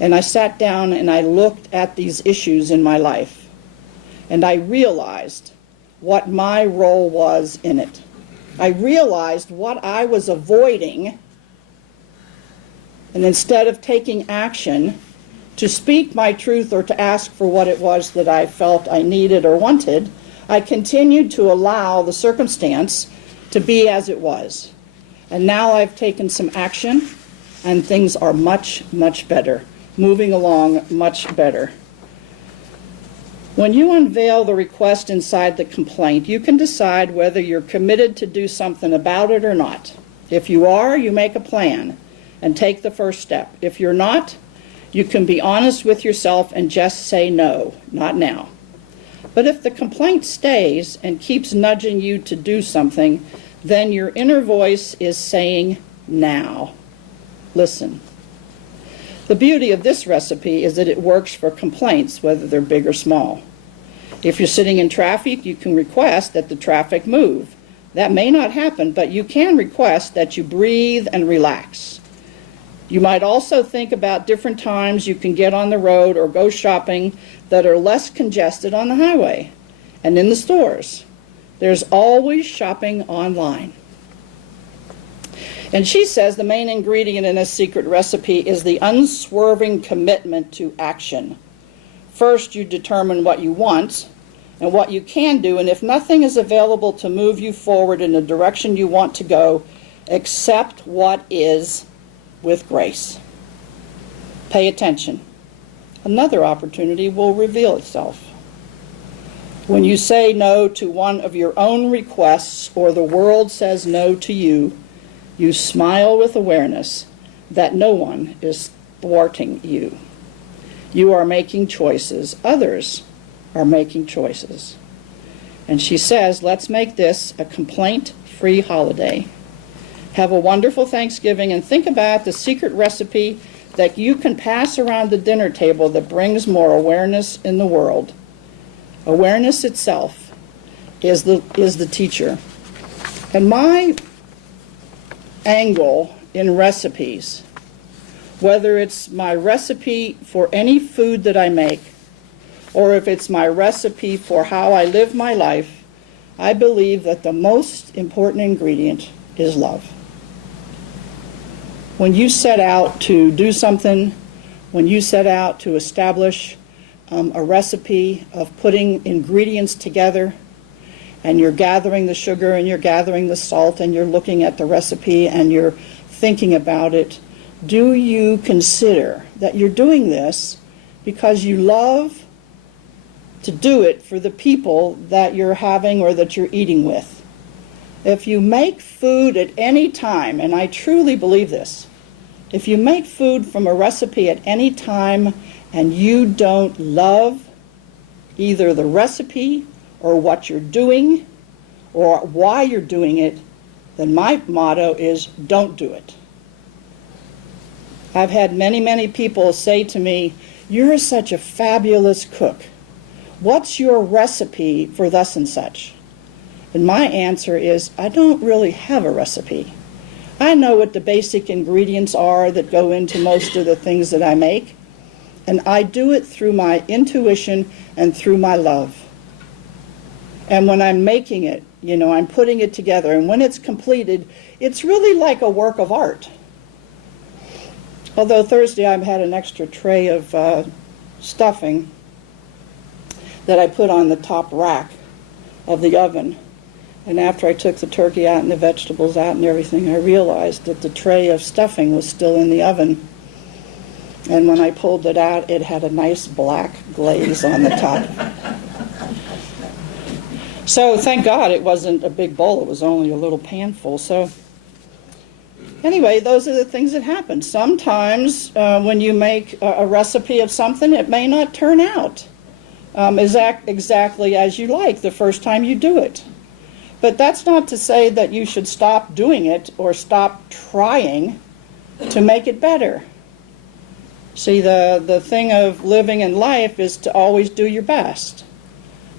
And I sat down and I looked at these issues in my life. And I realized what my role was in it. I realized what I was avoiding. And instead of taking action to speak my truth or to ask for what it was that I felt I needed or wanted, I continued to allow the circumstance to be as it was. And now I've taken some action, and things are much, much better, moving along much better. When you unveil the request inside the complaint, you can decide whether you're committed to do something about it or not. If you are, you make a plan and take the first step. If you're not, you can be honest with yourself and just say no, not now. But if the complaint stays and keeps nudging you to do something, then your inner voice is saying now. Listen. The beauty of this recipe is that it works for complaints, whether they're big or small. If you're sitting in traffic, you can request that the traffic move. That may not happen, but you can request that you breathe and relax. You might also think about different times you can get on the road or go shopping that are less congested on the highway and in the stores. There's always shopping online. And she says the main ingredient in this secret recipe is the unswerving commitment to action. First, you determine what you want and what you can do, and if nothing is available to move you forward in the direction you want to go, accept what is with grace. Pay attention. Another opportunity will reveal itself. When you say no to one of your own requests or the world says no to you, you smile with awareness that no one is thwarting you. You are making choices. Others are making choices. And she says, let's make this a complaint-free holiday. Have a wonderful Thanksgiving and think about the secret recipe that you can pass around the dinner table that brings more awareness in the world. Awareness itself is the teacher. And my angle in recipes, whether it's my recipe for any food that I make, or if it's my recipe for how I live my life, I believe that the most important ingredient is love. When you set out to do something, when you set out to establish a recipe of putting ingredients together, and you're gathering the sugar and you're gathering the salt and you're looking at the recipe and you're thinking about it, do you consider that you're doing this because you love to do it for the people that you're having or that you're eating with? If you make food at any time, and I truly believe this, if you make food from a recipe at any time and you don't love either the recipe or what you're doing or why you're doing it, then my motto is don't do it. I've had many, many people say to me, you're such a fabulous cook. What's your recipe for thus and such? And my answer is, I don't really have a recipe. I know what the basic ingredients are that go into most of the things that I make, and I do it through my intuition and through my love. And when I'm making it, I'm putting it together, and when it's completed, it's really like a work of art. Although Thursday I've had an extra tray of stuffing that I put on the top rack of the oven. And after I took the turkey out and the vegetables out and everything, I realized that the tray of stuffing was still in the oven. And when I pulled it out, it had a nice black glaze on the top. So thank God it wasn't a big bowl. It was only a little pan full. So anyway, those are the things that happen. Sometimes when you make a recipe of something, it may not turn out exactly as you like the first time you do it. But that's not to say that you should stop doing it or stop trying to make it better. See, the thing of living in life is to always do your best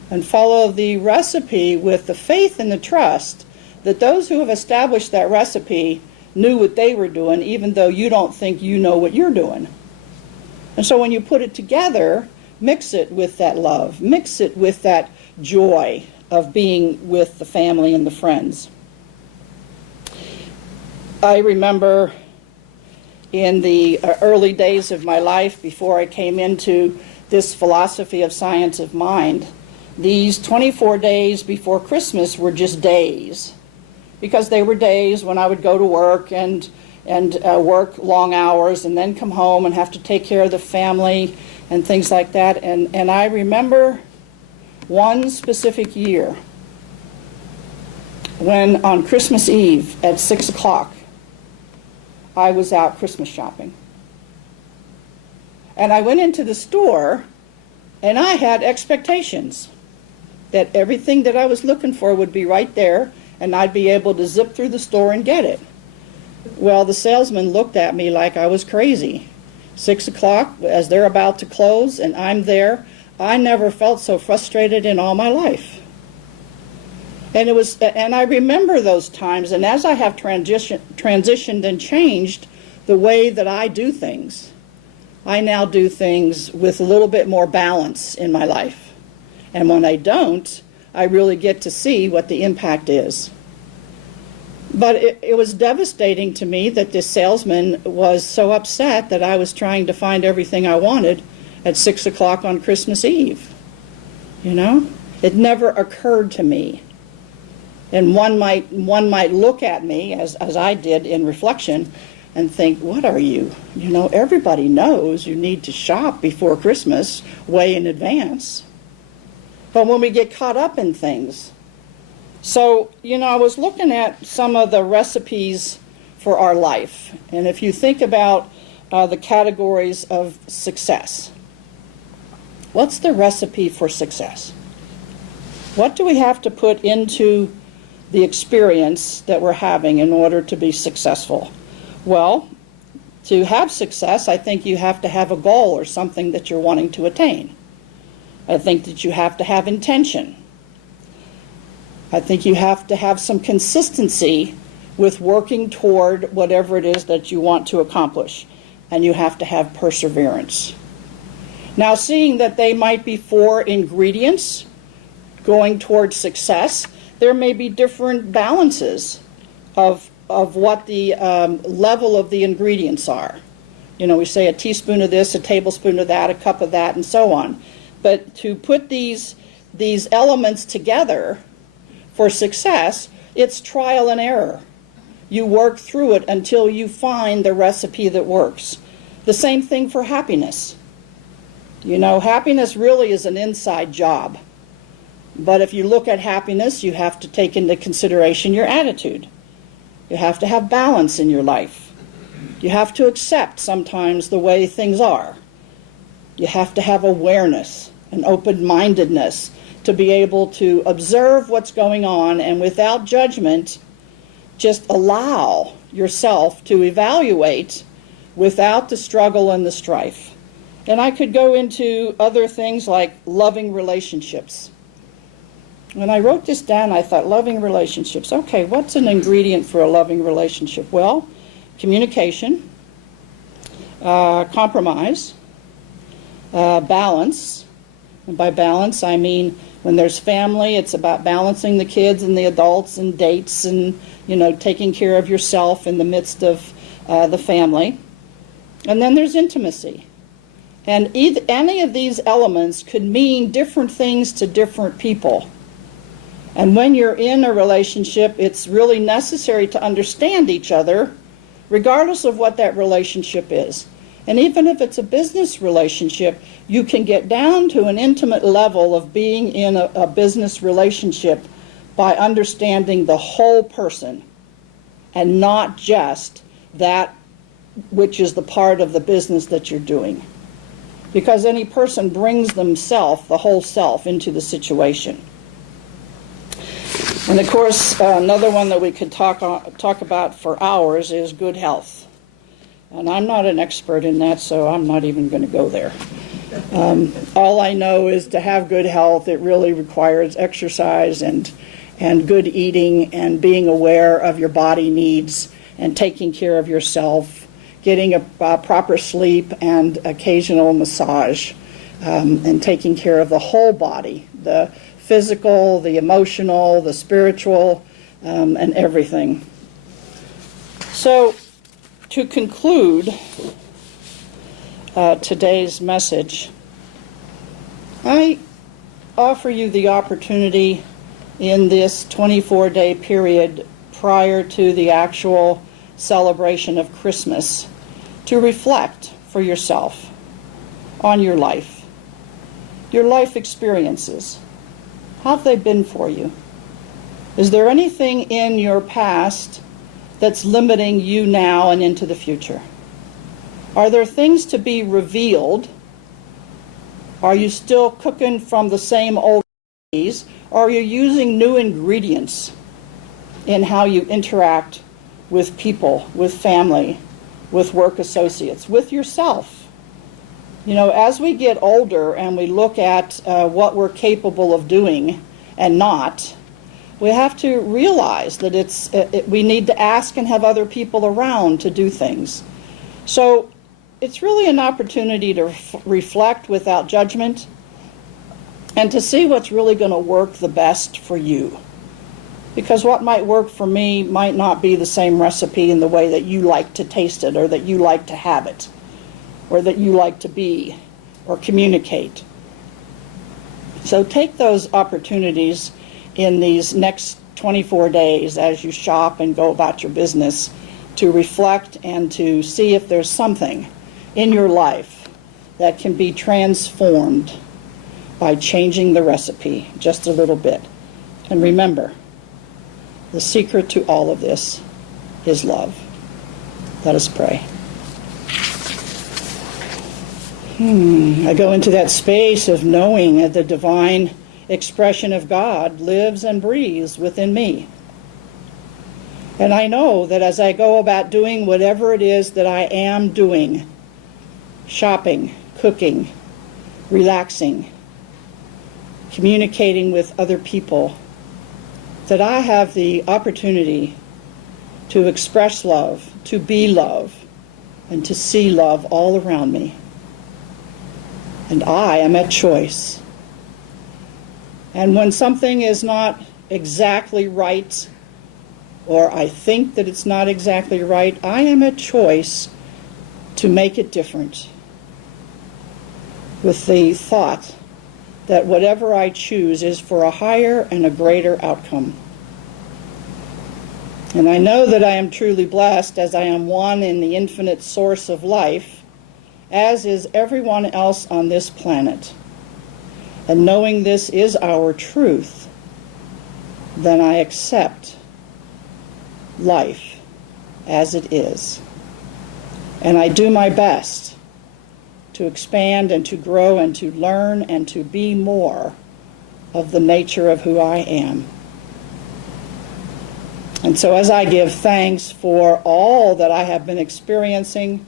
and follow the recipe with the faith and the trust that those who have established that recipe knew what they were doing, even though you don't think you know what you're doing. And so when you put it together, mix it with that love, mix it with that joy of being with the family and the friends. I remember in the early days of my life, before I came into this philosophy of science of mind, these 24 days before Christmas were just days, because they were days when I would go to work and work long hours and then come home and have to take care of the family and things like that. And I remember one specific year when on Christmas Eve at 6 o'clock, I was out Christmas shopping. And I went into the store and I had expectations that everything that I was looking for would be right there and I'd be able to zip through the store and get it. Well, the salesman looked at me like I was crazy. 6 o'clock, as they're about to close and I'm there, I never felt so frustrated in all my life. And I remember those times, and as I have transitioned and changed the way that I do things, I now do things with a little bit more balance in my life. And when I don't, I really get to see what the impact is. But it was devastating to me that this salesman was so upset that I was trying to find everything I wanted at 6 o'clock on Christmas Eve. You know? It never occurred to me. And one might look at me, as I did in reflection, and think, what are you? You know, everybody knows you need to shop before Christmas way in advance. But when we get caught up in things. So, you know, I was looking at some of the recipes for our life. And if you think about the categories of success, what's the recipe for success? What do we have to put into the experience that we're having in order to be successful? Well, to have success, I think you have to have a goal or something that you're wanting to attain. I think that you have to have intention. I think you have to have some consistency with working toward whatever it is that you want to accomplish. And you have to have perseverance. Now, seeing that they might be 4 ingredients going toward success, there may be different balances of what the level of the ingredients are. You know, we say a teaspoon of this, a tablespoon of that, a cup of that, and so on. But to put these elements together for success, it's trial and error. You work through it until you find the recipe that works. The same thing for happiness. You know, happiness really is an inside job. But if you look at happiness, you have to take into consideration your attitude. You have to have balance in your life. You have to accept sometimes the way things are. You have to have awareness and open-mindedness to be able to observe what's going on and without judgment, just allow yourself to evaluate without the struggle and the strife. And I could go into other things like loving relationships. When I wrote this down, I thought, loving relationships. Okay, what's an ingredient for a loving relationship? Well, communication, compromise, balance. And by balance, I mean when there's family, it's about balancing the kids and the adults and dates and, you know, taking care of yourself in the midst of the family. And then there's intimacy. And any of these elements could mean different things to different people. And when you're in a relationship, it's really necessary to understand each other, regardless of what that relationship is. And even if it's a business relationship, you can get down to an intimate level of being in a business relationship by understanding the whole person and not just that which is the part of the business that you're doing. Because any person brings themselves, the whole self, into the situation. And of course, another one that we could talk about for hours is good health. And I'm not an expert in that, so I'm not even going to go there. All I know is to have good health, it really requires exercise and good eating and being aware of your body needs and taking care of yourself, getting a proper sleep and occasional massage, and taking care of the whole body, the physical, the emotional, the spiritual, and everything. So, to conclude today's message, I offer you the opportunity in this 24-day period prior to the actual celebration of Christmas to reflect for yourself on your life experiences. How have they been for you? Is there anything in your past that's limiting you now and into the future? Are there things to be revealed? Are you still cooking from the same old recipes? Or are you using new ingredients in how you interact with people, with family, with work associates, with yourself? You know, as we get older and we look at what we're capable of doing and not, we have to realize that we need to ask and have other people around to do things. So it's really an opportunity to reflect without judgment and to see what's really going to work the best for you. Because what might work for me might not be the same recipe in the way that you like to taste it, or that you like to have it, or that you like to be or communicate. So take those opportunities in these next 24 days as you shop and go about your business to reflect and to see if there's something in your life that can be transformed by changing the recipe just a little bit. And remember, the secret to all of this is love. Let us pray. I go into that space of knowing that the divine expression of God lives and breathes within me. And I know that as I go about doing whatever it is that I am doing, shopping, cooking, relaxing, communicating with other people, that I have the opportunity to express love, to be love, and to see love all around me. And I am at choice. And when something is not exactly right, or I think that it's not exactly right, I am at choice to make it different, with the thought that whatever I choose is for a higher and a greater outcome. And I know that I am truly blessed, as I am one in the infinite source of life, as is everyone else on this planet. And knowing this is our truth, then I accept life as it is. And I do my best to expand and to grow and to learn and to be more of the nature of who I am. And so as I give thanks for all that I have been experiencing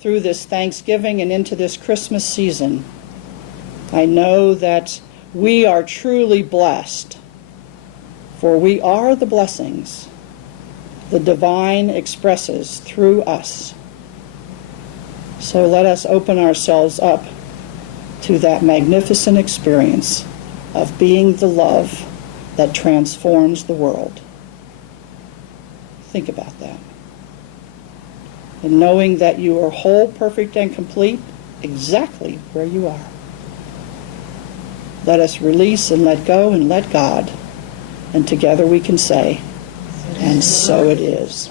through this Thanksgiving and into this Christmas season, I know that we are truly blessed, for we are the blessings the divine expresses through us. So let us open ourselves up to that magnificent experience of being the love that transforms the world. Think about that. And knowing that you are whole, perfect, and complete exactly where you are. Let us release and let go and let God. And together we can say, and so it is.